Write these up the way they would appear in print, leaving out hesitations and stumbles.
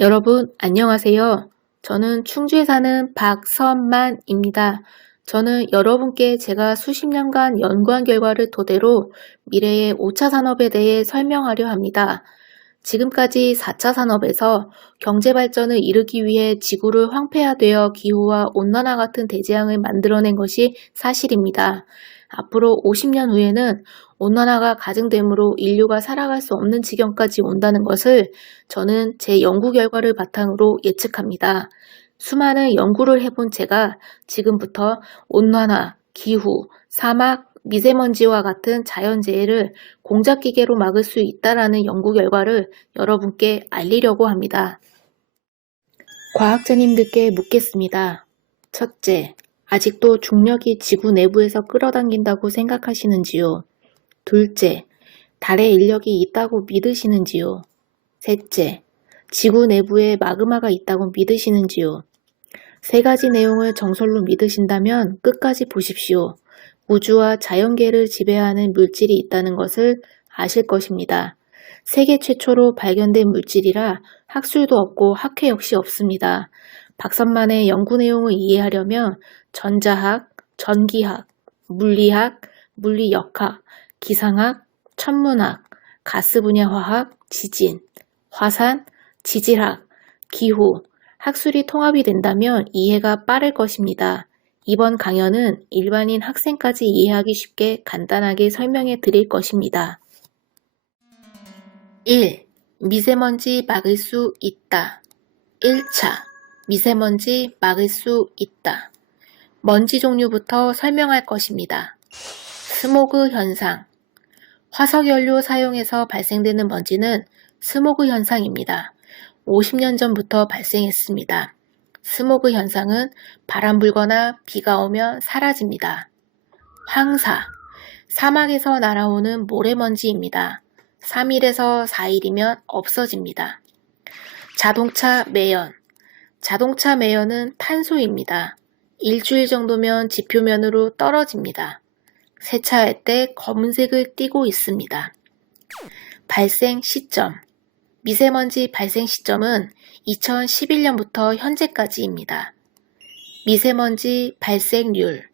여러분, 안녕하세요. 저는 충주에 사는 박선만입니다. 저는 여러분께 제가 수십 년간 연구한 결과를 토대로 미래의 5차 산업에 대해 설명하려 합니다. 지금까지 4차 산업에서 경제 발전을 이루기 위해 지구를 황폐화되어 기후와 온난화 같은 대재앙을 만들어낸 것이 사실입니다. 앞으로 50년 후에는 온난화가 가중되므로 인류가 살아갈 수 없는 지경까지 온다는 것을 저는 제 연구 결과를 바탕으로 예측합니다. 수많은 연구를 해본 제가 지금부터 온난화, 기후, 사막, 미세먼지와 같은 자연재해를 공작기계로 막을 수 있다라는 연구 결과를 여러분께 알리려고 합니다. 과학자님들께 묻겠습니다. 첫째, 아직도 중력이 지구 내부에서 끌어당긴다고 생각하시는지요? 둘째, 달의 인력이 있다고 믿으시는지요? 셋째, 지구 내부에 마그마가 있다고 믿으시는지요? 세 가지 내용을 정설로 믿으신다면 끝까지 보십시오. 우주와 자연계를 지배하는 물질이 있다는 것을 아실 것입니다. 세계 최초로 발견된 물질이라 학술도 없고 학회 역시 없습니다. 박선만의 연구 내용을 이해하려면 전자학, 전기학, 물리학, 물리역학, 기상학, 천문학, 가스 분야 화학, 지진, 화산, 지질학, 기후, 학술이 통합이 된다면 이해가 빠를 것입니다. 이번 강연은 일반인 학생까지 이해하기 쉽게 간단하게 설명해 드릴 것입니다. 1. 미세먼지 막을 수 있다. 1차. 미세먼지 막을 수 있다. 먼지 종류부터 설명할 것입니다. 스모그 현상. 화석연료 사용해서 발생되는 먼지는 스모그 현상입니다. 50년 전부터 발생했습니다. 스모그 현상은 바람 불거나 비가 오면 사라집니다. 황사. 사막에서 날아오는 모래먼지입니다. 3일에서 4일이면 없어집니다. 자동차 매연. 자동차 매연은 탄소입니다. 일주일 정도면 지표면으로 떨어집니다. 세차할 때 검은색을 띠고 있습니다. 발생 시점. 미세먼지 발생 시점은 2011년부터 현재까지입니다. 미세먼지 발생률.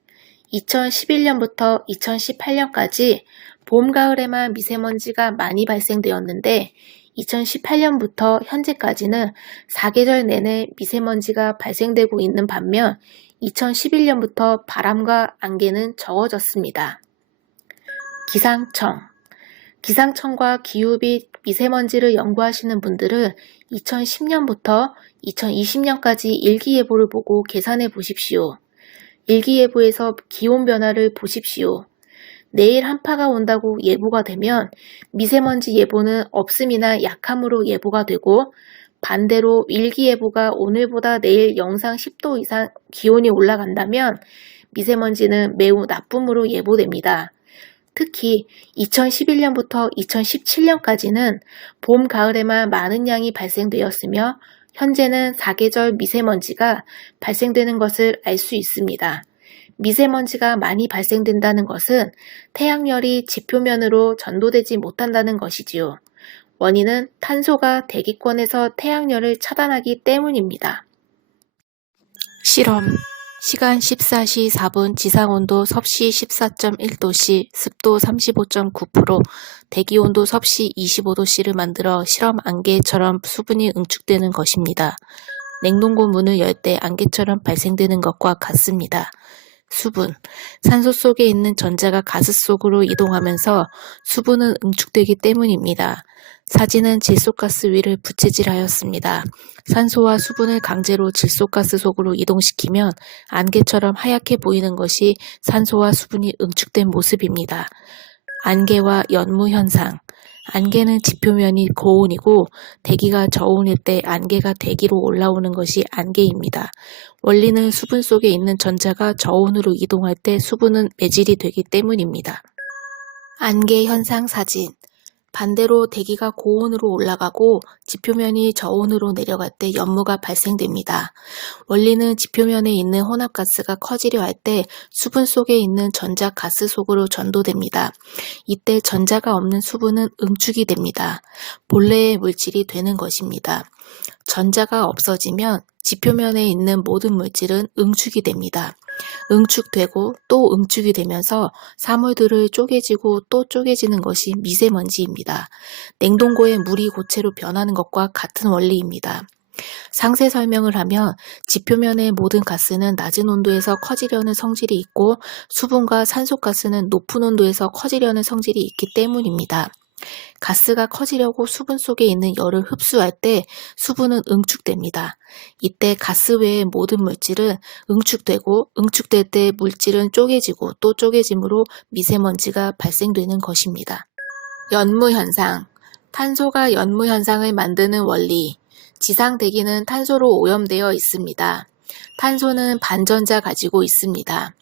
2011년부터 2018년까지 봄, 가을에만 미세먼지가 많이 발생되었는데 2018년부터 현재까지는 사계절 내내 미세먼지가 발생되고 있는 반면 2011년부터 바람과 안개는 적어졌습니다. 기상청. 기상청과 기후 및 미세먼지를 연구하시는 분들은 2010년부터 2020년까지 일기예보를 보고 계산해 보십시오. 일기예보에서 기온 변화를 보십시오. 내일 한파가 온다고 예보가 되면 미세먼지 예보는 없음이나 약함으로 예보가 되고 반대로 일기예보가 오늘보다 내일 영상 10도 이상 기온이 올라간다면 미세먼지는 매우 나쁨으로 예보됩니다. 특히 2011년부터 2017년까지는 봄, 가을에만 많은 양이 발생되었으며 현재는 사계절 미세먼지가 발생되는 것을 알 수 있습니다. 미세먼지가 많이 발생된다는 것은 태양열이 지표면으로 전도되지 못한다는 것이지요. 원인은 탄소가 대기권에서 태양열을 차단하기 때문입니다. 실험. 시간 14시 4분, 지상온도 섭씨 14.1도씨, 습도 35.9%, 대기온도 섭씨 25도씨를 만들어 실험 안개처럼 수분이 응축되는 것입니다. 냉동고 문을 열 때 안개처럼 발생되는 것과 같습니다. 수분. 산소 속에 있는 전자가 가스 속으로 이동하면서 수분은 응축되기 때문입니다. 사진은 질소가스 위를 부채질하였습니다. 산소와 수분을 강제로 질소가스 속으로 이동시키면 안개처럼 하얗게 보이는 것이 산소와 수분이 응축된 모습입니다. 안개와 연무 현상. 안개는 지표면이 고온이고 대기가 저온일 때 안개가 대기로 올라오는 것이 안개입니다. 원리는 수분 속에 있는 전자가 저온으로 이동할 때 수분은 매질이 되기 때문입니다. 안개 현상 사진. 반대로 대기가 고온으로 올라가고 지표면이 저온으로 내려갈 때 연무가 발생됩니다. 원리는 지표면에 있는 혼합가스가 커지려 할 때 수분 속에 있는 전자 가스 속으로 전도됩니다. 이때 전자가 없는 수분은 응축이 됩니다. 본래의 물질이 되는 것입니다. 전자가 없어지면 지표면에 있는 모든 물질은 응축이 됩니다. 응축되고 또 응축이 되면서 사물들을 쪼개지고 또 쪼개지는 것이 미세먼지입니다. 냉동고에 물이 고체로 변하는 것과 같은 원리입니다. 상세 설명을 하면 지표면의 모든 가스는 낮은 온도에서 커지려는 성질이 있고 수분과 산소가스는 높은 온도에서 커지려는 성질이 있기 때문입니다. 가스가 커지려고 수분 속에 있는 열을 흡수할 때 수분은 응축됩니다. 이때 가스 외의 모든 물질은 응축되고 응축될 때 물질은 쪼개지고 또 쪼개짐으로 미세먼지가 발생되는 것입니다. 연무현상, 탄소가 연무현상을 만드는 원리. 지상 대기는 탄소로 오염되어 있습니다. 탄소는 반전자 가지고 있습니다.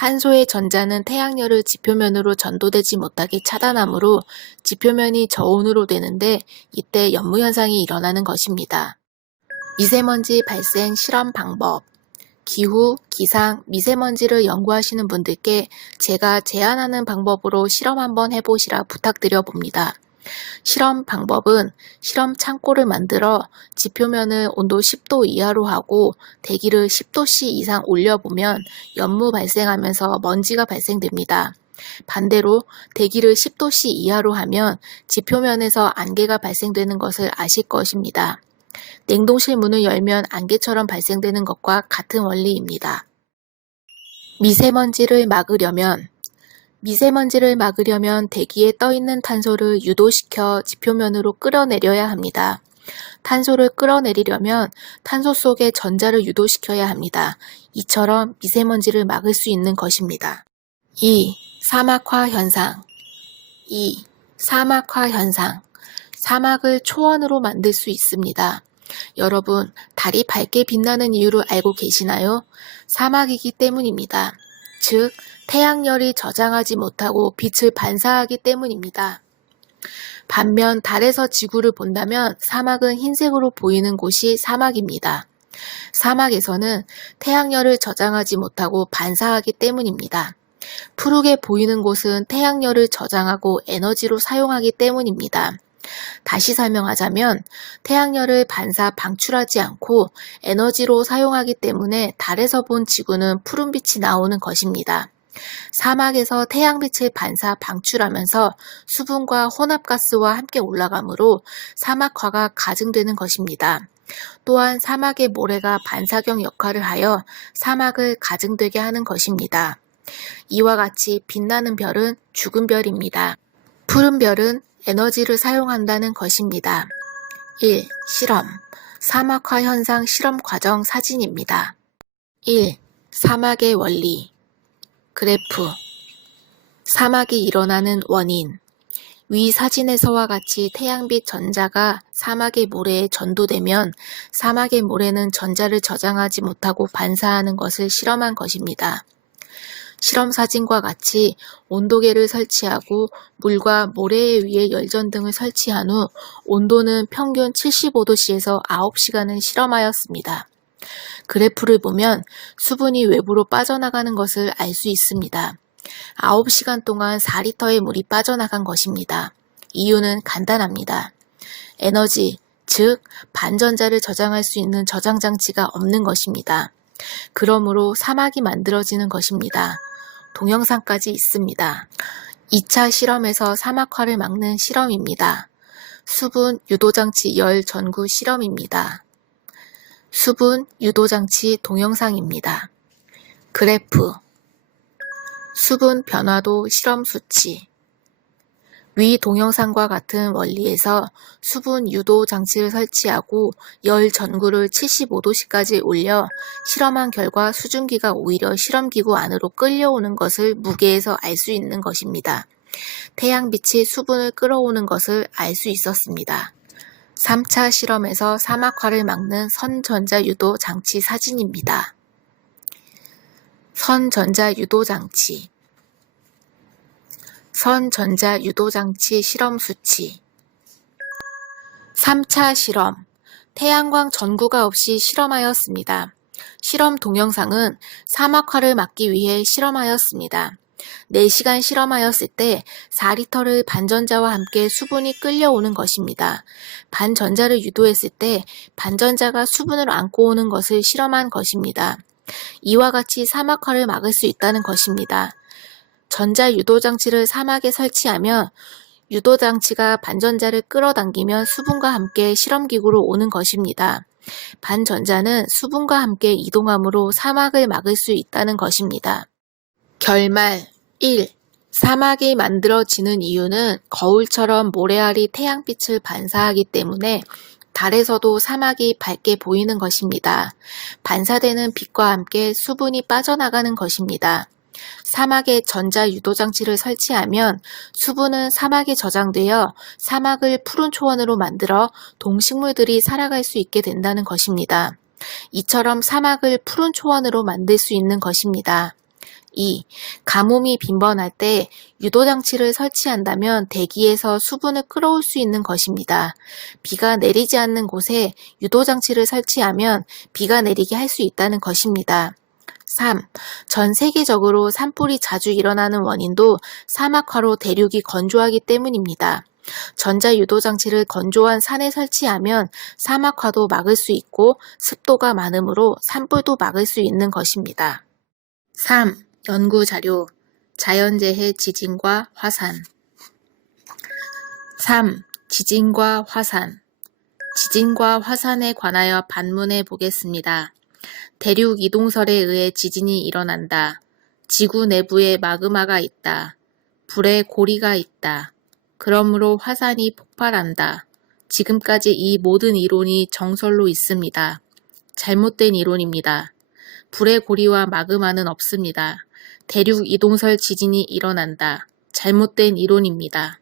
탄소의 전자는 태양열을 지표면으로 전도되지 못하게 차단하므로 지표면이 저온으로 되는데 이때 연무현상이 일어나는 것입니다. 미세먼지 발생 실험 방법. 기후, 기상, 미세먼지를 연구하시는 분들께 제가 제안하는 방법으로 실험 한번 해보시라 부탁드려 봅니다. 실험 방법은 실험 창고를 만들어 지표면을 온도 10도 이하로 하고 대기를 10도씨 이상 올려보면 연무 발생하면서 먼지가 발생됩니다. 반대로 대기를 10도씨 이하로 하면 지표면에서 안개가 발생되는 것을 아실 것입니다. 냉동실 문을 열면 안개처럼 발생되는 것과 같은 원리입니다. 미세먼지를 막으려면 대기에 떠있는 탄소를 유도시켜 지표면으로 끌어내려야 합니다. 탄소를 끌어내리려면 탄소 속에 전자를 유도시켜야 합니다. 이처럼 미세먼지를 막을 수 있는 것입니다. 2. 사막화 현상. 사막을 초원으로 만들 수 있습니다. 여러분, 달이 밝게 빛나는 이유를 알고 계시나요? 사막이기 때문입니다. 즉, 태양열이 저장하지 못하고 빛을 반사하기 때문입니다. 반면 달에서 지구를 본다면 사막은 흰색으로 보이는 곳이 사막입니다. 사막에서는 태양열을 저장하지 못하고 반사하기 때문입니다. 푸르게 보이는 곳은 태양열을 저장하고 에너지로 사용하기 때문입니다. 다시 설명하자면 태양열을 반사 방출하지 않고 에너지로 사용하기 때문에 달에서 본 지구는 푸른빛이 나오는 것입니다. 사막에서 태양빛을 반사 방출하면서 수분과 혼합가스와 함께 올라가므로 사막화가 가증되는 것입니다. 또한 사막의 모래가 반사경 역할을 하여 사막을 가증되게 하는 것입니다. 이와 같이 빛나는 별은 죽은 별입니다. 푸른 별은 에너지를 사용한다는 것입니다. 1. 실험. 사막화 현상 실험 과정 사진입니다. 1. 사막의 원리. 그래프. 사막이 일어나는 원인. 위 사진에서와 같이 태양빛 전자가 사막의 모래에 전도되면 사막의 모래는 전자를 저장하지 못하고 반사하는 것을 실험한 것입니다. 실험 사진과 같이 온도계를 설치하고 물과 모래 위에 열전등을 설치한 후 온도는 평균 75도씨에서 9시간을 실험하였습니다. 그래프를 보면 수분이 외부로 빠져나가는 것을 알 수 있습니다. 9시간 동안 4리터의 물이 빠져나간 것입니다. 이유는 간단합니다. 에너지, 즉 반전자를 저장할 수 있는 저장장치가 없는 것입니다. 그러므로 사막이 만들어지는 것입니다. 동영상까지 있습니다. 2차 실험에서 사막화를 막는 실험입니다. 수분 유도장치 열 전구 실험입니다. 수분 유도장치 동영상입니다. 그래프. 수분 변화도 실험 수치. 위 동영상과 같은 원리에서 수분 유도 장치를 설치하고 열 전구를 75도씨까지 올려 실험한 결과 수증기가 오히려 실험기구 안으로 끌려오는 것을 무게에서 알 수 있는 것입니다. 태양빛이 수분을 끌어오는 것을 알 수 있었습니다. 3차 실험에서 사막화를 막는 선전자 유도 장치 사진입니다. 선전자 유도 장치. 선전자 유도장치 실험 수치 3차 실험 태양광 전구가 없이 실험하였습니다. 실험 동영상은 사막화를 막기 위해 실험하였습니다. 4시간 실험하였을 때 4리터를 반전자와 함께 수분이 끌려오는 것입니다. 반전자를 유도했을 때 반전자가 수분을 안고 오는 것을 실험한 것입니다. 이와 같이 사막화를 막을 수 있다는 것입니다. 전자 유도장치를 사막에 설치하면 유도장치가 반전자를 끌어당기면 수분과 함께 실험기구로 오는 것입니다. 반전자는 수분과 함께 이동함으로 사막을 막을 수 있다는 것입니다. 결말 1. 사막이 만들어지는 이유는 거울처럼 모래알이 태양빛을 반사하기 때문에 달에서도 사막이 밝게 보이는 것입니다. 반사되는 빛과 함께 수분이 빠져나가는 것입니다. 사막에 전자 유도장치를 설치하면 수분은 사막에 저장되어 사막을 푸른 초원으로 만들어 동식물들이 살아갈 수 있게 된다는 것입니다. 이처럼 사막을 푸른 초원으로 만들 수 있는 것입니다. 2. 가뭄이 빈번할 때 유도장치를 설치한다면 대기에서 수분을 끌어올 수 있는 것입니다. 비가 내리지 않는 곳에 유도장치를 설치하면 비가 내리게 할 수 있다는 것입니다. 3. 전 세계적으로 산불이 자주 일어나는 원인도 사막화로 대륙이 건조하기 때문입니다. 전자 유도장치를 건조한 산에 설치하면 사막화도 막을 수 있고 습도가 많으므로 산불도 막을 수 있는 것입니다. 3. 연구자료 자연재해 지진과 화산 3. 지진과 화산 지진과 화산에 관하여 반문해 보겠습니다. 대륙 이동설에 의해 지진이 일어난다. 지구 내부에 마그마가 있다. 불에 고리가 있다. 그러므로 화산이 폭발한다. 지금까지 이 모든 이론이 정설로 있습니다. 잘못된 이론입니다. 불의 고리와 마그마는 없습니다. 대륙 이동설 지진이 일어난다. 잘못된 이론입니다.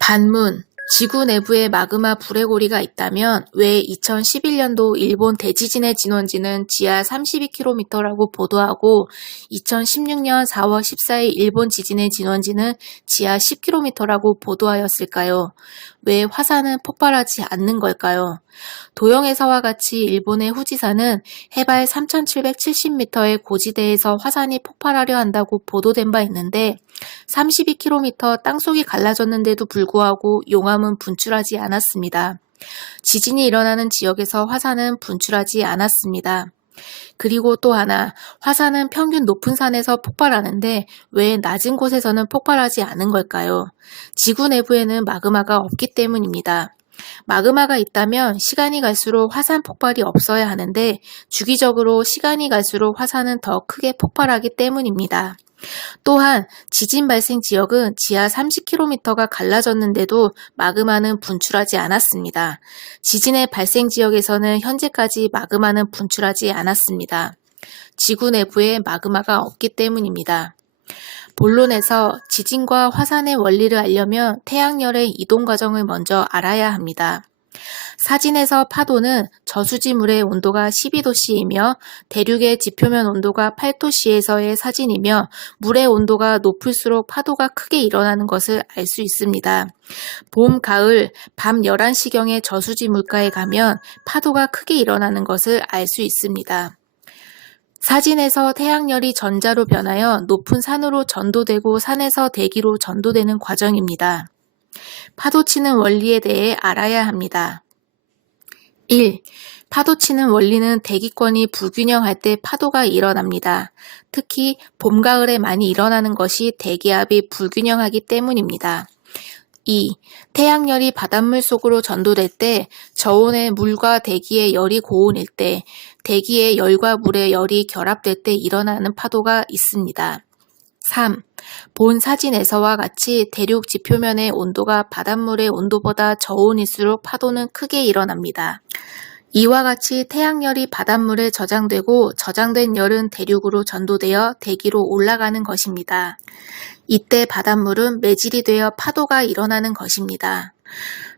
반문 지구 내부에 마그마 불의 고리가 있다면 왜 2011년도 일본 대지진의 진원지는 지하 32km라고 보도하고 2016년 4월 14일 일본 지진의 진원지는 지하 10km라고 보도하였을까요? 왜 화산은 폭발하지 않는 걸까요? 도영에서와 같이 일본의 후지산은 해발 3,770m의 고지대에서 화산이 폭발하려 한다고 보도된 바 있는데 32km 땅속이 갈라졌는데도 불구하고 용암은 분출하지 않았습니다. 지진이 일어나는 지역에서 화산은 분출하지 않았습니다. 그리고 또 하나, 화산은 평균 높은 산에서 폭발하는데 왜 낮은 곳에서는 폭발하지 않은 걸까요? 지구 내부에는 마그마가 없기 때문입니다. 마그마가 있다면 시간이 갈수록 화산 폭발이 없어야 하는데 주기적으로 시간이 갈수록 화산은 더 크게 폭발하기 때문입니다. 또한 지진 발생 지역은 지하 30km가 갈라졌는데도 마그마는 분출하지 않았습니다. 지진의 발생 지역에서는 현재까지 마그마는 분출하지 않았습니다. 지구 내부에 마그마가 없기 때문입니다. 본론에서 지진과 화산의 원리를 알려면 태양열의 이동 과정을 먼저 알아야 합니다. 사진에서 파도는 저수지물의 온도가 12도씨이며 대륙의 지표면 온도가 8도씨에서의 사진이며 물의 온도가 높을수록 파도가 크게 일어나는 것을 알 수 있습니다. 봄, 가을, 밤 11시경에 저수지 물가에 가면 파도가 크게 일어나는 것을 알 수 있습니다. 사진에서 태양열이 전자로 변하여 높은 산으로 전도되고 산에서 대기로 전도되는 과정입니다. 파도치는 원리에 대해 알아야 합니다. 1. 파도치는 원리는 대기권이 불균형할 때 파도가 일어납니다. 특히 봄, 가을에 많이 일어나는 것이 대기압이 불균형하기 때문입니다. 2. 태양열이 바닷물 속으로 전도될 때 저온의 물과 대기의 열이 고온일 때 대기의 열과 물의 열이 결합될 때 일어나는 파도가 있습니다. 3. 본 사진에서와 같이 대륙 지표면의 온도가 바닷물의 온도보다 저온일수록 파도는 크게 일어납니다. 이와 같이 태양열이 바닷물에 저장되고 저장된 열은 대륙으로 전도되어 대기로 올라가는 것입니다. 이때 바닷물은 매질이 되어 파도가 일어나는 것입니다.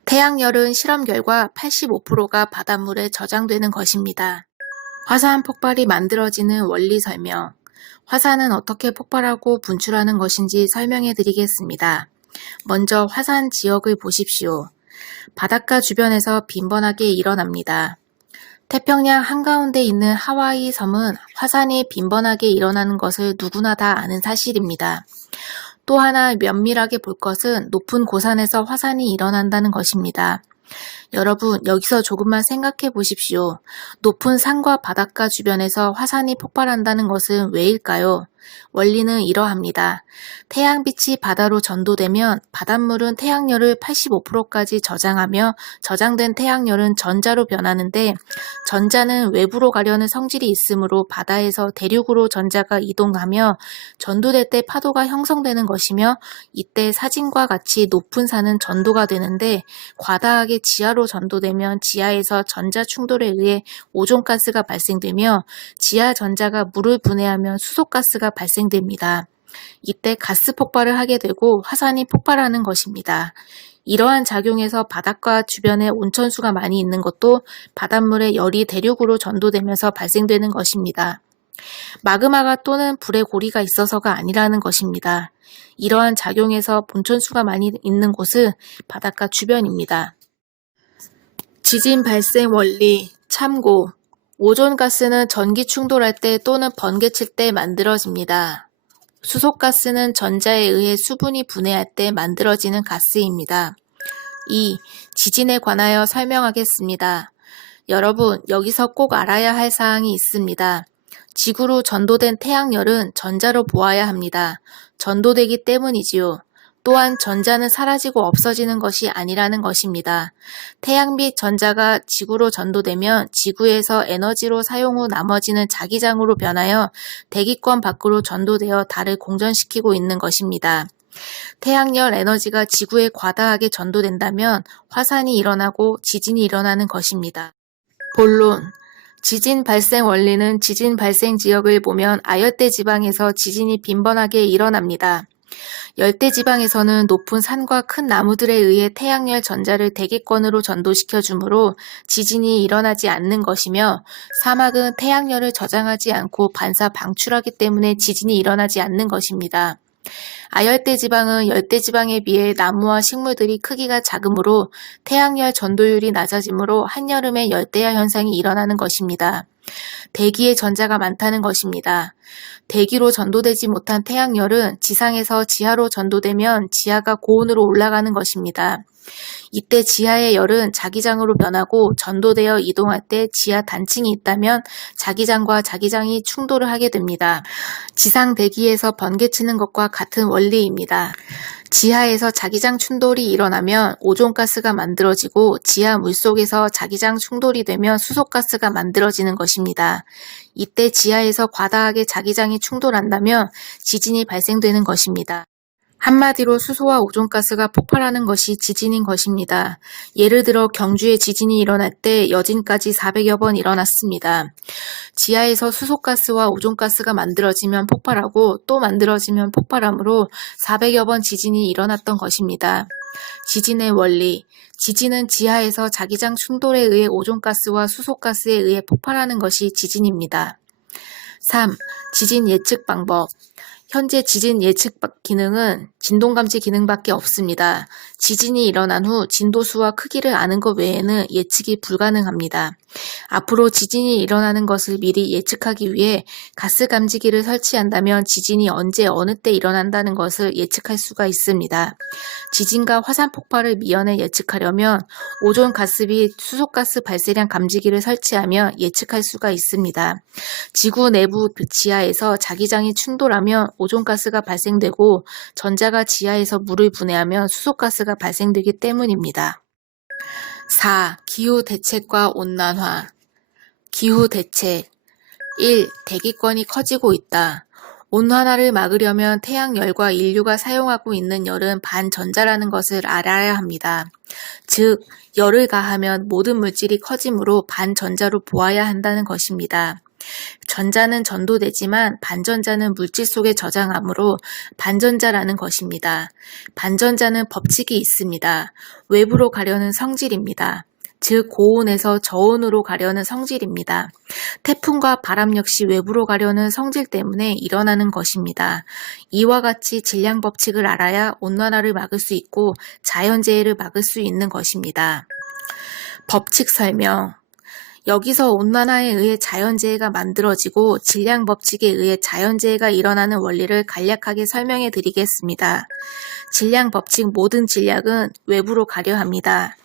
태양열은 실험 결과 85%가 바닷물에 저장되는 것입니다. 화산 폭발이 만들어지는 원리 설명 화산은 어떻게 폭발하고 분출하는 것인지 설명해 드리겠습니다. 먼저 화산 지역을 보십시오. 바닷가 주변에서 빈번하게 일어납니다. 태평양 한가운데 있는 하와이 섬은 화산이 빈번하게 일어나는 것을 누구나 다 아는 사실입니다. 또 하나 면밀하게 볼 것은 높은 고산에서 화산이 일어난다는 것입니다. 여러분, 여기서 조금만 생각해 보십시오. 높은 산과 바닷가 주변에서 화산이 폭발한다는 것은 왜일까요? 원리는 이러합니다. 태양빛이 바다로 전도되면 바닷물은 태양열을 85%까지 저장하며 저장된 태양열은 전자로 변하는데 전자는 외부로 가려는 성질이 있으므로 바다에서 대륙으로 전자가 이동하며 전도될 때 파도가 형성되는 것이며 이때 사진과 같이 높은 산은 전도가 되는데 과다하게 지하로 전도되면 지하에서 전자 충돌에 의해 오존가스가 발생되며 지하 전자가 물을 분해하면 수소가스가 발생됩니다. 이때 가스 폭발을 하게 되고 화산이 폭발하는 것입니다. 이러한 작용에서 바닷가 주변에 온천수가 많이 있는 것도 바닷물의 열이 대륙으로 전도되면서 발생되는 것입니다. 마그마가 또는 불의 고리가 있어서가 아니라는 것입니다. 이러한 작용에서 온천수가 많이 있는 곳은 바닷가 주변입니다. 지진 발생 원리, 참고. 오존가스는 전기 충돌할 때 또는 번개칠 때 만들어집니다. 수소가스는 전자에 의해 수분이 분해할 때 만들어지는 가스입니다. 2. 지진에 관하여 설명하겠습니다. 여러분, 여기서 꼭 알아야 할 사항이 있습니다. 지구로 전도된 태양열은 전자로 보아야 합니다. 전도되기 때문이지요. 또한 전자는 사라지고 없어지는 것이 아니라는 것입니다. 태양빛 전자가 지구로 전도되면 지구에서 에너지로 사용 후 나머지는 자기장으로 변하여 대기권 밖으로 전도되어 달을 공전시키고 있는 것입니다. 태양열 에너지가 지구에 과다하게 전도된다면 화산이 일어나고 지진이 일어나는 것입니다. 본론. 지진 발생 원리는 지진 발생 지역을 보면 아열대 지방에서 지진이 빈번하게 일어납니다. 열대지방에서는 높은 산과 큰 나무들에 의해 태양열 전자를 대기권으로 전도시켜 주므로 지진이 일어나지 않는 것이며 사막은 태양열을 저장하지 않고 반사 방출하기 때문에 지진이 일어나지 않는 것입니다. 아열대지방은 열대지방에 비해 나무와 식물들이 크기가 작으므로 태양열 전도율이 낮아지므로 한여름에 열대야 현상이 일어나는 것입니다. 대기에 전자가 많다는 것입니다. 대기로 전도되지 못한 태양열은 지상에서 지하로 전도되면 지하가 고온으로 올라가는 것입니다. 이때 지하의 열은 자기장으로 변하고 전도되어 이동할 때 지하 단층이 있다면 자기장과 자기장이 충돌을 하게 됩니다. 지상 대기에서 번개치는 것과 같은 원리입니다. 지하에서 자기장 충돌이 일어나면 오존가스가 만들어지고 지하 물속에서 자기장 충돌이 되면 수소가스가 만들어지는 것입니다. 이때 지하에서 과다하게 자기장이 충돌한다면 지진이 발생되는 것입니다. 한마디로 수소와 오존가스가 폭발하는 것이 지진인 것입니다. 예를 들어 경주에 지진이 일어날 때 여진까지 400여 번 일어났습니다. 지하에서 수소가스와 오존가스가 만들어지면 폭발하고 또 만들어지면 폭발하므로 400여 번 지진이 일어났던 것입니다. 지진의 원리. 지진은 지하에서 자기장 충돌에 의해 오존가스와 수소가스에 의해 폭발하는 것이 지진입니다. 3. 지진 예측 방법. 현재 지진 예측 기능은 진동감지 기능밖에 없습니다. 지진이 일어난 후 진도수와 크기를 아는 것 외에는 예측이 불가능합니다. 앞으로 지진이 일어나는 것을 미리 예측하기 위해 가스 감지기를 설치한다면 지진이 언제 어느 때 일어난다는 것을 예측할 수가 있습니다. 지진과 화산 폭발을 미연에 예측하려면 오존 가스 및 수소가스 발생량 감지기를 설치하며 예측할 수가 있습니다. 지구 내부 지하에서 자기장이 충돌하면 오존가스가 발생되고 전자가 지하에서 물을 분해하면 수소가스가 발생되기 때문입니다. 4. 기후 대책과 온난화. 기후 대책. 1. 대기권이 커지고 있다. 온난화를 막으려면 태양열과 인류가 사용하고 있는 열은 반전자라는 것을 알아야 합니다. 즉, 열을 가하면 모든 물질이 커지므로 반전자로 보아야 한다는 것입니다. 전자는 전도되지만 반전자는 물질 속에 저장하므로 반전자라는 것입니다. 반전자는 법칙이 있습니다. 외부로 가려는 성질입니다. 즉 고온에서 저온으로 가려는 성질입니다. 태풍과 바람 역시 외부로 가려는 성질 때문에 일어나는 것입니다. 이와 같이 질량 법칙을 알아야 온난화를 막을 수 있고 자연재해를 막을 수 있는 것입니다. 법칙 설명. 여기서 온난화에 의해 자연재해가 만들어지고 질량 법칙에 의해 자연재해가 일어나는 원리를 간략하게 설명해 드리겠습니다. 질량 법칙 모든 질량은 외부로 가려 합니다.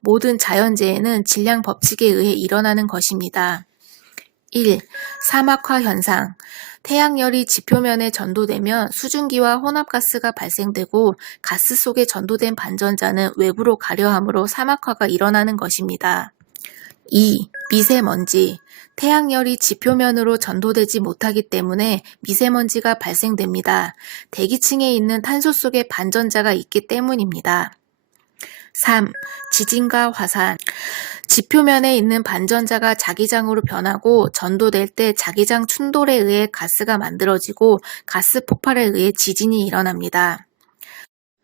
모든 자연재해는 질량 법칙에 의해 일어나는 것입니다. 1. 사막화 현상. 태양열이 지표면에 전도되면 수증기와 혼합가스가 발생되고 가스 속에 전도된 반전자는 외부로 가려 하므로 사막화가 일어나는 것입니다. 2. 미세먼지. 태양열이 지표면으로 전도되지 못하기 때문에 미세먼지가 발생됩니다. 대기층에 있는 탄소 속에 반전자가 있기 때문입니다. 3. 지진과 화산. 지표면에 있는 반전자가 자기장으로 변하고 전도될 때 자기장 충돌에 의해 가스가 만들어지고 가스 폭발에 의해 지진이 일어납니다.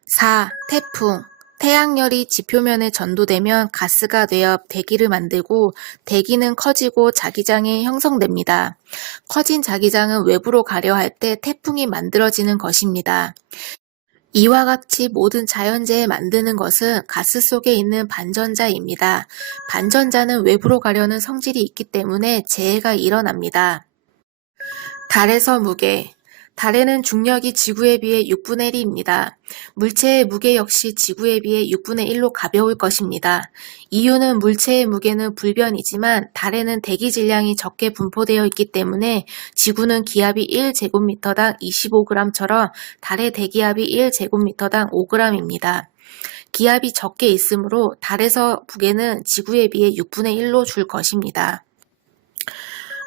4. 태풍. 태양열이 지표면에 전도되면 가스가 되어 대기를 만들고 대기는 커지고 자기장이 형성됩니다. 커진 자기장은 외부로 가려 할 때 태풍이 만들어지는 것입니다. 이와 같이 모든 자연재해 만드는 것은 가스 속에 있는 반전자입니다. 반전자는 외부로 가려는 성질이 있기 때문에 재해가 일어납니다. 달에서 무게. 달에는 중력이 지구에 비해 6분의 1입니다. 물체의 무게 역시 지구에 비해 6분의 1로 가벼울 것입니다. 이유는 물체의 무게는 불변이지만 달에는 대기 질량이 적게 분포되어 있기 때문에 지구는 기압이 1제곱미터당 25g처럼 달의 대기압이 1제곱미터당 5g입니다. 기압이 적게 있으므로 달에서 무게는 지구에 비해 6분의 1로 줄 것입니다.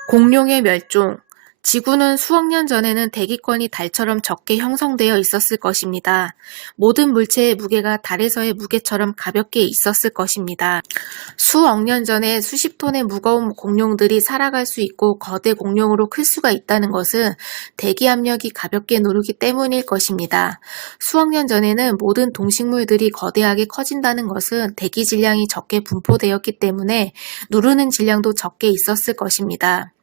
공룡의 멸종. 지구는 수억 년 전에는 대기권이 달처럼 적게 형성되어 있었을 것입니다. 모든 물체의 무게가 달에서의 무게처럼 가볍게 있었을 것입니다. 수억 년 전에 수십 톤의 무거운 공룡들이 살아갈 수 있고 거대 공룡으로 클 수가 있다는 것은 대기 압력이 가볍게 누르기 때문일 것입니다. 수억 년 전에는 모든 동식물들이 거대하게 커진다는 것은 대기 질량이 적게 분포되었기 때문에 누르는 질량도 적게 있었을 것입니다.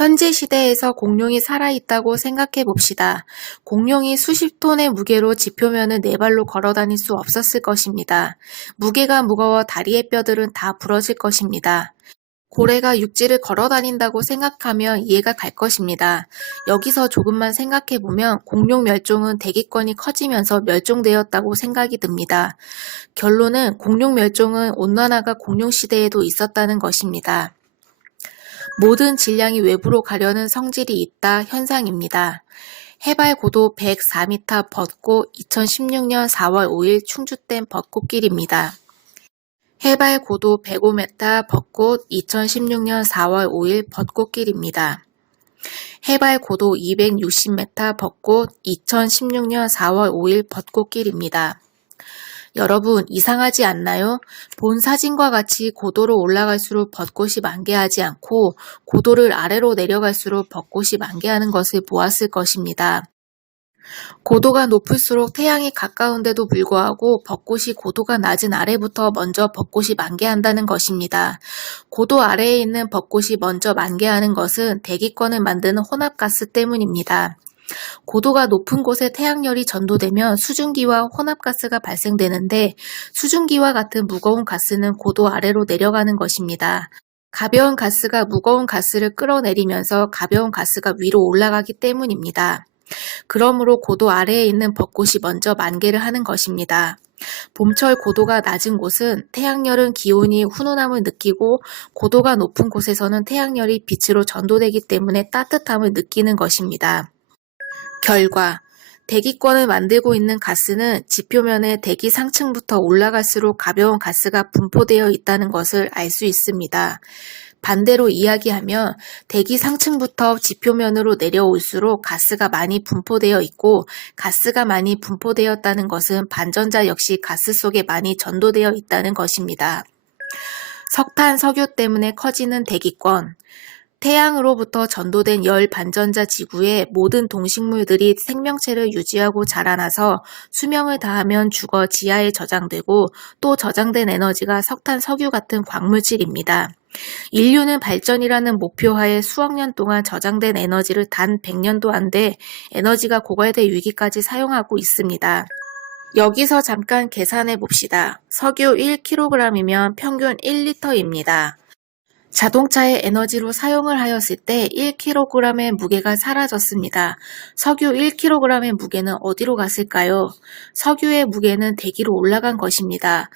현재 시대에서 공룡이 살아있다고 생각해 봅시다. 공룡이 수십 톤의 무게로 지표면을 네 발로 걸어 다닐 수 없었을 것입니다. 무게가 무거워 다리의 뼈들은 다 부러질 것입니다. 고래가 육지를 걸어 다닌다고 생각하면 이해가 갈 것입니다. 여기서 조금만 생각해 보면 공룡 멸종은 대기권이 커지면서 멸종되었다고 생각이 듭니다. 결론은 공룡 멸종은 온난화가 공룡 시대에도 있었다는 것입니다. 모든 질량이 외부로 가려는 성질이 있다 현상입니다. 해발 고도 104m 벚꽃 2016년 4월 5일 충주댐 벚꽃길입니다. 해발 고도 105m 벚꽃 2016년 4월 5일 벚꽃길입니다. 해발 고도 260m 벚꽃 2016년 4월 5일 벚꽃길입니다. 여러분 이상하지 않나요? 본 사진과 같이 고도로 올라갈수록 벚꽃이 만개하지 않고 고도를 아래로 내려갈수록 벚꽃이 만개하는 것을 보았을 것입니다. 고도가 높을수록 태양이 가까운데도 불구하고 벚꽃이 고도가 낮은 아래부터 먼저 벚꽃이 만개한다는 것입니다. 고도 아래에 있는 벚꽃이 먼저 만개하는 것은 대기권을 만드는 혼합가스 때문입니다. 고도가 높은 곳에 태양열이 전도되면 수증기와 혼합가스가 발생되는데 수증기와 같은 무거운 가스는 고도 아래로 내려가는 것입니다. 가벼운 가스가 무거운 가스를 끌어내리면서 가벼운 가스가 위로 올라가기 때문입니다. 그러므로 고도 아래에 있는 벚꽃이 먼저 만개를 하는 것입니다. 봄철 고도가 낮은 곳은 태양열은 기온이 훈훈함을 느끼고 고도가 높은 곳에서는 태양열이 빛으로 전도되기 때문에 따뜻함을 느끼는 것입니다. 결과 대기권을 만들고 있는 가스는 지표면의 대기 상층부터 올라갈수록 가벼운 가스가 분포되어 있다는 것을 알 수 있습니다. 반대로 이야기하면 대기 상층부터 지표면으로 내려올수록 가스가 많이 분포되어 있고 가스가 많이 분포되었다는 것은 반전자 역시 가스 속에 많이 전도되어 있다는 것입니다. 석탄, 석유 때문에 커지는 대기권. 태양으로부터 전도된 열 반전자 지구의 모든 동식물들이 생명체를 유지하고 자라나서 수명을 다하면 죽어 지하에 저장되고 또 저장된 에너지가 석탄, 석유 같은 광물질입니다. 인류는 발전이라는 목표하에 수억 년 동안 저장된 에너지를 단 100년도 안 돼 에너지가 고갈될 위기까지 사용하고 있습니다. 여기서 잠깐 계산해 봅시다. 석유 1kg이면 평균 1리터입니다. 자동차의 에너지로 사용을 하였을 때 1kg의 무게가 사라졌습니다. 석유 1kg의 무게는 어디로 갔을까요? 석유의 무게는 대기로 올라간 것입니다.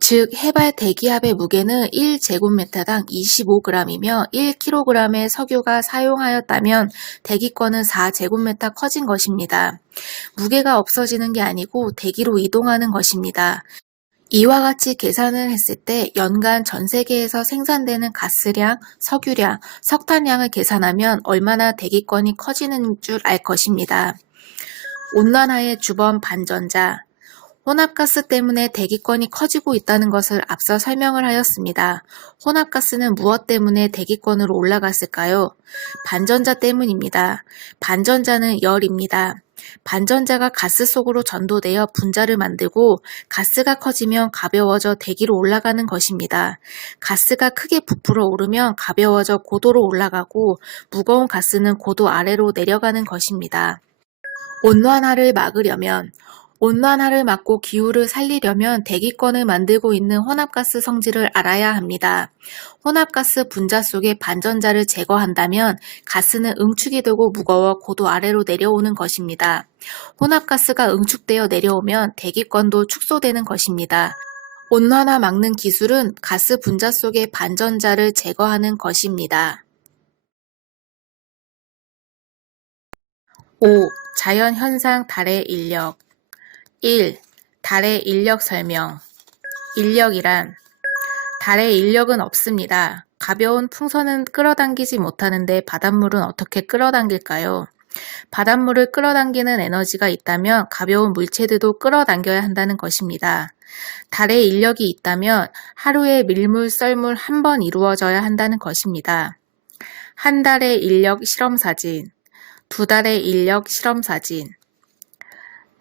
즉 해발 대기압의 무게는 1제곱미터당 25g이며 1kg의 석유가 사용하였다면 대기권은 4제곱미터 커진 것입니다. 무게가 없어지는 게 아니고 대기로 이동하는 것입니다. 이와 같이 계산을 했을 때 연간 전 세계에서 생산되는 가스량, 석유량, 석탄량을 계산하면 얼마나 대기권이 커지는 줄 알 것입니다. 온난화의 주범 반전자. 혼합가스 때문에 대기권이 커지고 있다는 것을 앞서 설명을 하였습니다. 혼합가스는 무엇 때문에 대기권으로 올라갔을까요? 반전자 때문입니다. 반전자는 열입니다. 반전자가 가스 속으로 전도되어 분자를 만들고 가스가 커지면 가벼워져 대기로 올라가는 것입니다. 가스가 크게 부풀어 오르면 가벼워져 고도로 올라가고 무거운 가스는 고도 아래로 내려가는 것입니다. 온난화를 막고 기후를 살리려면 대기권을 만들고 있는 혼합가스 성질을 알아야 합니다. 혼합가스 분자 속의 반전자를 제거한다면 가스는 응축이 되고 무거워 고도 아래로 내려오는 것입니다. 혼합가스가 응축되어 내려오면 대기권도 축소되는 것입니다. 온난화 막는 기술은 가스 분자 속의 반전자를 제거하는 것입니다. 5. 자연현상 달의 인력 1. 달의 인력 설명. 인력이란 달의 인력은 없습니다. 가벼운 풍선은 끌어당기지 못하는데 바닷물은 어떻게 끌어당길까요? 바닷물을 끌어당기는 에너지가 있다면 가벼운 물체들도 끌어당겨야 한다는 것입니다. 달의 인력이 있다면 하루에 밀물, 썰물 한 번 이루어져야 한다는 것입니다. 한 달의 인력 실험사진, 두 달의 인력 실험사진.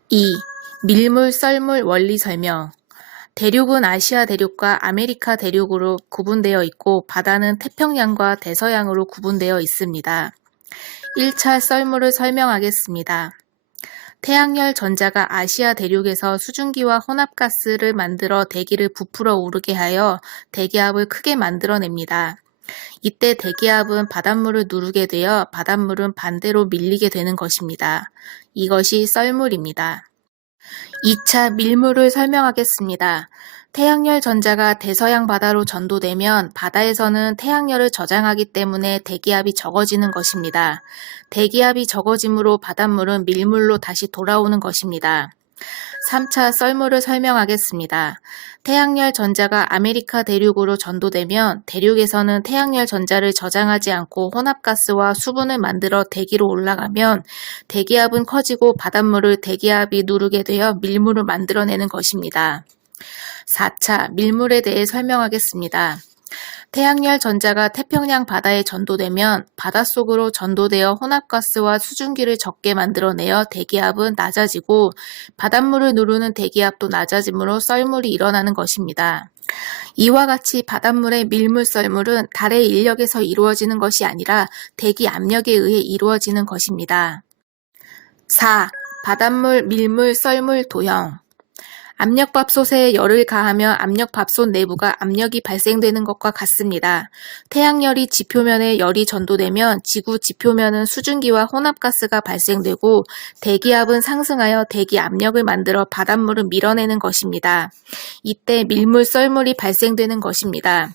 2. 밀물, 썰물 원리 설명. 대륙은 아시아 대륙과 아메리카 대륙으로 구분되어 있고 바다는 태평양과 대서양으로 구분되어 있습니다. 1차 썰물을 설명하겠습니다. 태양열 전자가 아시아 대륙에서 수증기와 혼합가스를 만들어 대기를 부풀어 오르게 하여 대기압을 크게 만들어냅니다. 이때 대기압은 바닷물을 누르게 되어 바닷물은 반대로 밀리게 되는 것입니다. 이것이 썰물입니다. 2차 밀물을 설명하겠습니다. 태양열 전자가 대서양 바다로 전도되면 바다에서는 태양열을 저장하기 때문에 대기압이 적어지는 것입니다. 대기압이 적어짐으로 바닷물은 밀물로 다시 돌아오는 것입니다. 3차 썰물을 설명하겠습니다. 태양열 전자가 아메리카 대륙으로 전도되면 대륙에서는 태양열 전자를 저장하지 않고 혼합가스와 수분을 만들어 대기로 올라가면 대기압은 커지고 바닷물을 대기압이 누르게 되어 밀물을 만들어내는 것입니다. 4차 밀물에 대해 설명하겠습니다. 태양열 전자가 태평양 바다에 전도되면 바닷속으로 전도되어 혼합가스와 수증기를 적게 만들어내어 대기압은 낮아지고 바닷물을 누르는 대기압도 낮아지므로 썰물이 일어나는 것입니다. 이와 같이 바닷물의 밀물 썰물은 달의 인력에서 이루어지는 것이 아니라 대기 압력에 의해 이루어지는 것입니다. 4. 바닷물, 밀물, 썰물 도형. 압력밥솥에 열을 가하면 압력밥솥 내부가 압력이 발생되는 것과 같습니다. 태양열이 지표면에 열이 전도되면 지구 지표면은 수증기와 혼합가스가 발생되고 대기압은 상승하여 대기 압력을 만들어 바닷물을 밀어내는 것입니다. 이때 밀물, 썰물이 발생되는 것입니다.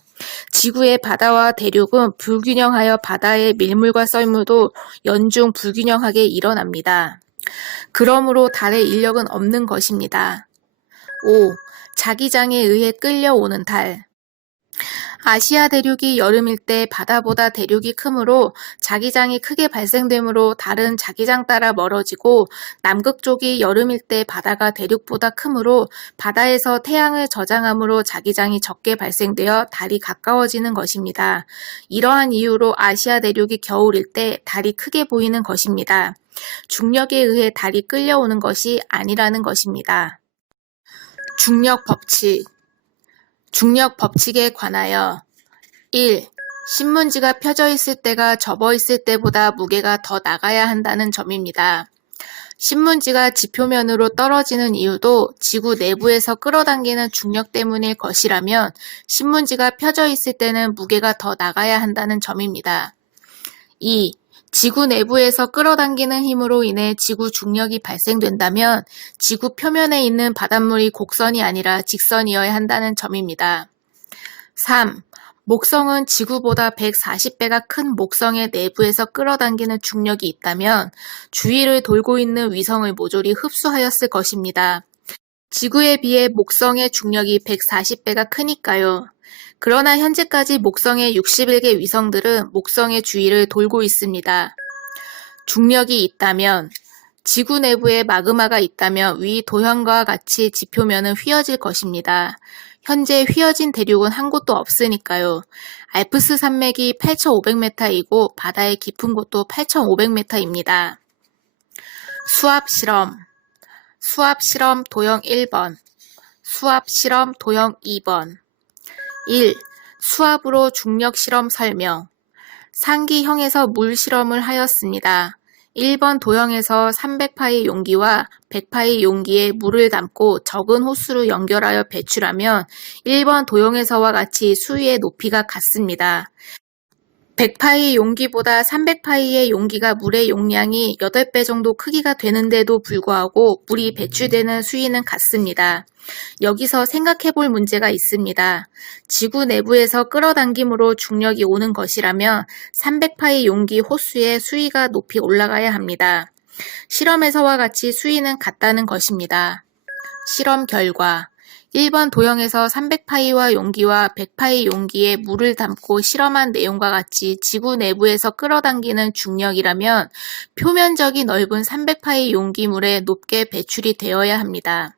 지구의 바다와 대륙은 불균형하여 바다의 밀물과 썰물도 연중 불균형하게 일어납니다. 그러므로 달의 인력은 없는 것입니다. 5. 자기장에 의해 끌려오는 달. 아시아 대륙이 여름일 때 바다보다 대륙이 크므로 자기장이 크게 발생되므로 다른 자기장 따라 멀어지고, 남극 쪽이 여름일 때 바다가 대륙보다 크므로 바다에서 태양을 저장함으로 자기장이 적게 발생되어 달이 가까워지는 것입니다. 이러한 이유로 아시아 대륙이 겨울일 때 달이 크게 보이는 것입니다. 중력에 의해 달이 끌려오는 것이 아니라는 것입니다. 중력 법칙. 중력 법칙에 관하여 1. 신문지가 펴져 있을 때가 접어 있을 때보다 무게가 더 나가야 한다는 점입니다. 신문지가 지표면으로 떨어지는 이유도 지구 내부에서 끌어당기는 중력 때문일 것이라면 신문지가 펴져 있을 때는 무게가 더 나가야 한다는 점입니다. 2. 지구 내부에서 끌어당기는 힘으로 인해 지구 중력이 발생된다면 지구 표면에 있는 바닷물이 곡선이 아니라 직선이어야 한다는 점입니다. 3. 목성은 지구보다 140배가 큰 목성의 내부에서 끌어당기는 중력이 있다면 주위를 돌고 있는 위성을 모조리 흡수하였을 것입니다. 지구에 비해 목성의 중력이 140배가 크니까요. 그러나 현재까지 목성의 61개 위성들은 목성의 주위를 돌고 있습니다. 중력이 있다면, 지구 내부에 마그마가 있다면 위 도형과 같이 지표면은 휘어질 것입니다. 현재 휘어진 대륙은 한 곳도 없으니까요. 알프스 산맥이 8,500m이고 바다의 깊은 곳도 8,500m입니다. 수압 실험. 수압 실험 도형 1번. 수압 실험 도형 2번. 1. 수압으로 중력 실험 설명. 상기형에서 물 실험을 하였습니다. 1번 도형에서 300파의 용기와 100파의 용기에 물을 담고 적은 호수로 연결하여 배출하면 1번 도형에서와 같이 수위의 높이가 같습니다. 100파이 용기보다 300파이의 용기가 물의 용량이 8배 정도 크기가 되는데도 불구하고 물이 배출되는 수위는 같습니다. 여기서 생각해 볼 문제가 있습니다. 지구 내부에서 끌어당김으로 중력이 오는 것이라면 300파이 용기 호수의 수위가 높이 올라가야 합니다. 실험에서와 같이 수위는 같다는 것입니다. 실험 결과 1번 도형에서 300파이와 용기와 100파이 용기에 물을 담고 실험한 내용과 같이 지구 내부에서 끌어당기는 중력이라면 표면적이 넓은 300파이 용기물에 높게 배출이 되어야 합니다.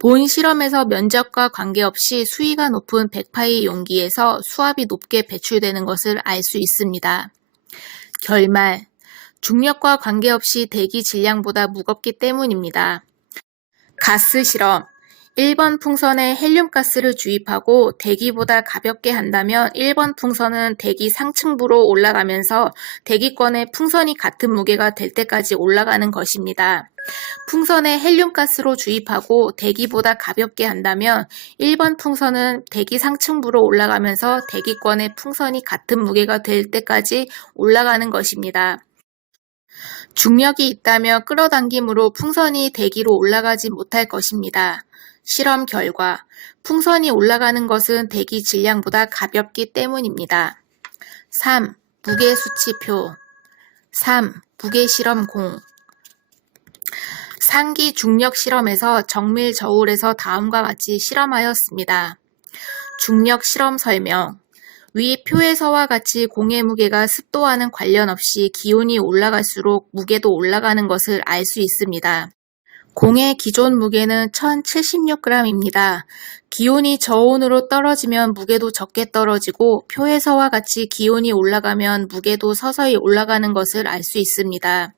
본 실험에서 면적과 관계없이 수위가 높은 100파이 용기에서 수압이 높게 배출되는 것을 알 수 있습니다. 결말. 중력과 관계없이 대기 질량보다 무겁기 때문입니다. 가스 실험. 1번 풍선에 헬륨가스를 주입하고 대기보다 가볍게 한다면 1번 풍선은 대기 상층부로 올라가면서 대기권의 풍선이 같은 무게가 될 때까지 올라가는 것입니다. 풍선에 헬륨가스로 주입하고 대기보다 가볍게 한다면 1번 풍선은 대기 상층부로 올라가면서 대기권의 풍선이 같은 무게가 될 때까지 올라가는 것입니다. 중력이 있다며 끌어당김으로 풍선이 대기로 올라가지 못할 것입니다. 실험 결과, 풍선이 올라가는 것은 대기 질량보다 가볍기 때문입니다. 3. 무게 수치표. 3. 무게 실험 공. 상기 중력 실험에서 정밀 저울에서 다음과 같이 실험하였습니다. 중력 실험 설명. 위 표에서와 같이 공의 무게가 습도와는 관련 없이 기온이 올라갈수록 무게도 올라가는 것을 알 수 있습니다. 공의 기존 무게는 1076g입니다. 기온이 저온으로 떨어지면 무게도 적게 떨어지고 표에서와 같이 기온이 올라가면 무게도 서서히 올라가는 것을 알 수 있습니다.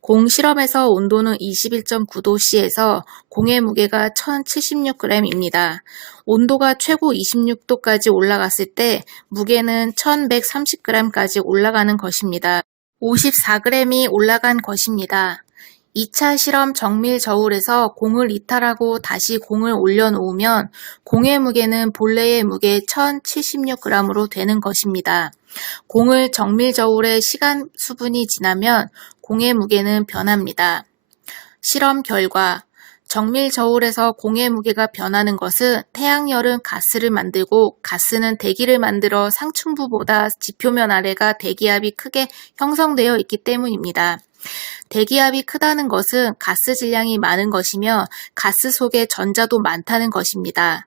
공 실험에서 온도는 21.9도씨에서 공의 무게가 1076g입니다. 온도가 최고 26도까지 올라갔을 때 무게는 1130g까지 올라가는 것입니다. 54g이 올라간 것입니다. 2차 실험 정밀 저울에서 공을 이탈하고 다시 공을 올려놓으면 공의 무게는 본래의 무게 1076g으로 되는 것입니다. 공을 정밀 저울에 시간 수분이 지나면 공의 무게는 변합니다. 실험 결과 정밀 저울에서 공의 무게가 변하는 것은 태양열은 가스를 만들고 가스는 대기를 만들어 상층부보다 지표면 아래가 대기압이 크게 형성되어 있기 때문입니다. 대기압이 크다는 것은 가스 질량이 많은 것이며 가스 속에 전자도 많다는 것입니다.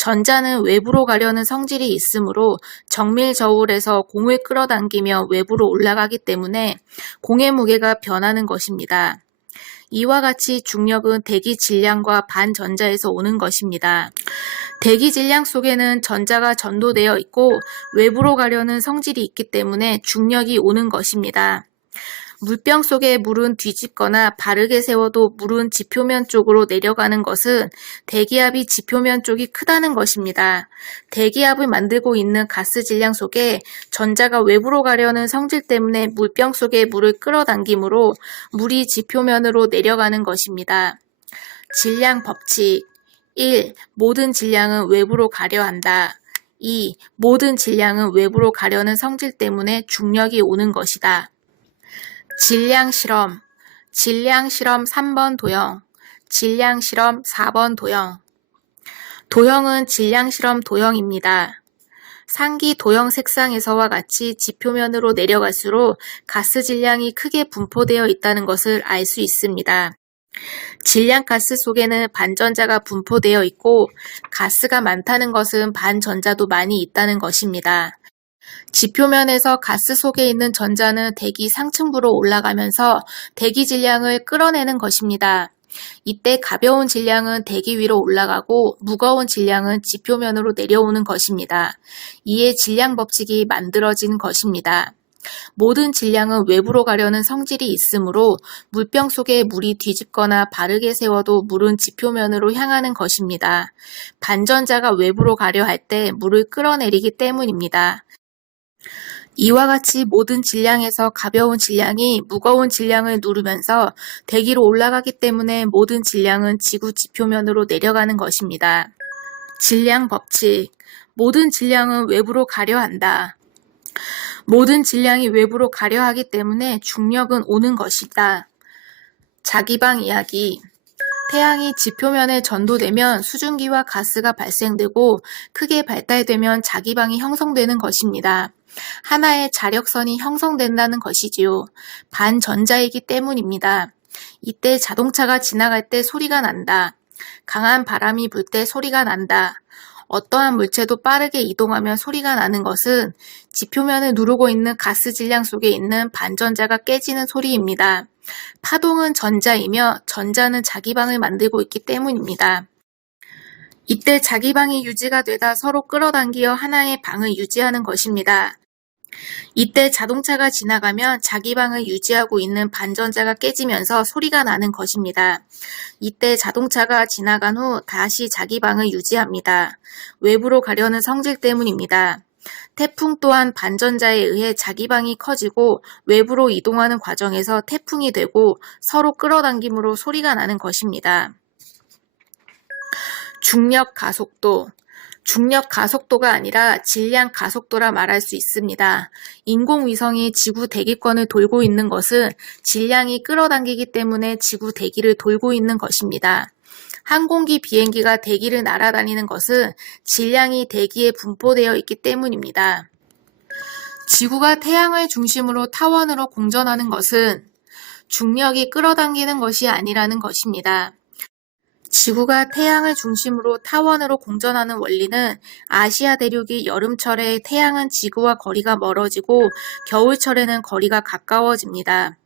전자는 외부로 가려는 성질이 있으므로 정밀 저울에서 공을 끌어당기며 외부로 올라가기 때문에 공의 무게가 변하는 것입니다. 이와 같이 중력은 대기 질량과 반전자에서 오는 것입니다. 대기 질량 속에는 전자가 전도되어 있고 외부로 가려는 성질이 있기 때문에 중력이 오는 것입니다. 물병 속에 물은 뒤집거나 바르게 세워도 물은 지표면 쪽으로 내려가는 것은 대기압이 지표면 쪽이 크다는 것입니다. 대기압을 만들고 있는 가스 질량 속에 전자가 외부로 가려는 성질 때문에 물병 속에 물을 끌어당기므로 물이 지표면으로 내려가는 것입니다. 질량 법칙 1. 모든 질량은 외부로 가려 한다. 2. 모든 질량은 외부로 가려는 성질 때문에 중력이 오는 것이다. 질량 실험 3번 도형, 질량 실험 4번 도형. 도형은 질량 실험 도형입니다. 상기 도형 색상에서와 같이 지표면으로 내려갈수록 가스 질량이 크게 분포되어 있다는 것을 알 수 있습니다. 질량가스 속에는 반전자가 분포되어 있고 가스가 많다는 것은 반전자도 많이 있다는 것입니다. 지표면에서 가스 속에 있는 전자는 대기 상층부로 올라가면서 대기 질량을 끌어내는 것입니다. 이때 가벼운 질량은 대기 위로 올라가고 무거운 질량은 지표면으로 내려오는 것입니다. 이에 질량 법칙이 만들어진 것입니다. 모든 질량은 외부로 가려는 성질이 있으므로 물병 속에 물이 뒤집거나 바르게 세워도 물은 지표면으로 향하는 것입니다. 반전자가 외부로 가려 할 때 물을 끌어내리기 때문입니다. 이와 같이 모든 질량에서 가벼운 질량이 무거운 질량을 누르면서 대기로 올라가기 때문에 모든 질량은 지구 지표면으로 내려가는 것입니다. 질량 법칙. 모든 질량은 외부로 가려 한다. 모든 질량이 외부로 가려 하기 때문에 중력은 오는 것이다. 자기방 이야기. 태양이 지표면에 전도되면 수증기와 가스가 발생되고 크게 발달되면 자기방이 형성되는 것입니다. 하나의 자력선이 형성된다는 것이지요. 반전자이기 때문입니다. 이때 자동차가 지나갈 때 소리가 난다. 강한 바람이 불 때 소리가 난다. 어떠한 물체도 빠르게 이동하면 소리가 나는 것은 지표면을 누르고 있는 가스 질량 속에 있는 반전자가 깨지는 소리입니다. 파동은 전자이며 전자는 자기방을 만들고 있기 때문입니다. 이때 자기방이 유지가 되다 서로 끌어당기어 하나의 방을 유지하는 것입니다. 이때 자동차가 지나가면 자기방을 유지하고 있는 반전자가 깨지면서 소리가 나는 것입니다. 이때 자동차가 지나간 후 다시 자기방을 유지합니다. 외부로 가려는 성질 때문입니다. 태풍 또한 반전자에 의해 자기방이 커지고 외부로 이동하는 과정에서 태풍이 되고 서로 끌어당김으로 소리가 나는 것입니다. 중력 가속도. 중력 가속도가 아니라 질량 가속도라 말할 수 있습니다. 인공위성이 지구 대기권을 돌고 있는 것은 질량이 끌어당기기 때문에 지구 대기를 돌고 있는 것입니다. 항공기 비행기가 대기를 날아다니는 것은 질량이 대기에 분포되어 있기 때문입니다. 지구가 태양을 중심으로 타원으로 공전하는 것은 중력이 끌어당기는 것이 아니라는 것입니다. 지구가 태양을 중심으로 타원으로 공전하는 원리는 아시아 대륙이 여름철에 태양은 지구와 거리가 멀어지고 겨울철에는 거리가 가까워집니다.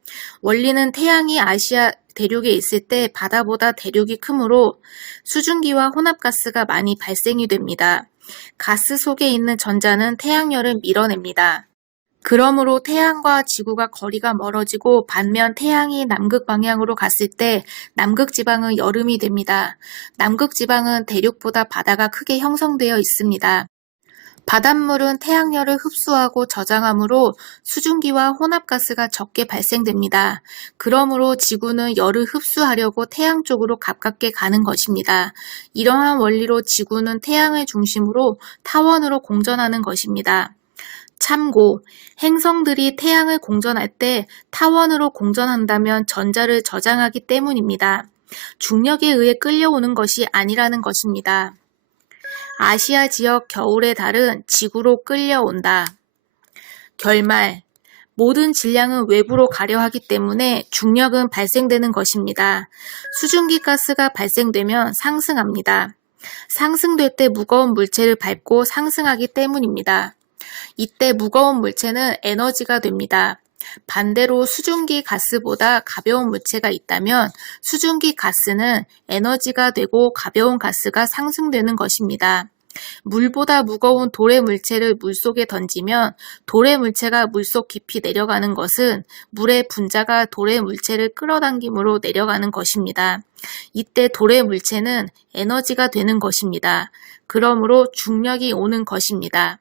원리는 태양이 아시아 대륙에 있을 때 바다보다 대륙이 크므로 수증기와 혼합가스가 많이 발생이 됩니다. 가스 속에 있는 전자는 태양열을 밀어냅니다. 그러므로 태양과 지구가 거리가 멀어지고 반면 태양이 남극 방향으로 갔을 때 남극 지방은 여름이 됩니다. 남극 지방은 대륙보다 바다가 크게 형성되어 있습니다. 바닷물은 태양열을 흡수하고 저장하므로 수증기와 혼합가스가 적게 발생됩니다. 그러므로 지구는 열을 흡수하려고 태양 쪽으로 가깝게 가는 것입니다. 이러한 원리로 지구는 태양을 중심으로 타원으로 공전하는 것입니다. 참고, 행성들이 태양을 공전할 때 타원으로 공전한다면 전자를 저장하기 때문입니다. 중력에 의해 끌려오는 것이 아니라는 것입니다. 아시아 지역 겨울의 달은 지구로 끌려온다. 결말. 모든 질량은 외부로 가려 하기 때문에 중력은 발생되는 것입니다. 수증기 가스가 발생되면 상승합니다. 상승될 때 무거운 물체를 밟고 상승하기 때문입니다. 이때 무거운 물체는 에너지가 됩니다. 반대로 수증기 가스보다 가벼운 물체가 있다면 수증기 가스는 에너지가 되고 가벼운 가스가 상승되는 것입니다. 물보다 무거운 돌의 물체를 물속에 던지면 돌의 물체가 물속 깊이 내려가는 것은 물의 분자가 돌의 물체를 끌어당김으로 내려가는 것입니다. 이때 돌의 물체는 에너지가 되는 것입니다. 그러므로 중력이 오는 것입니다.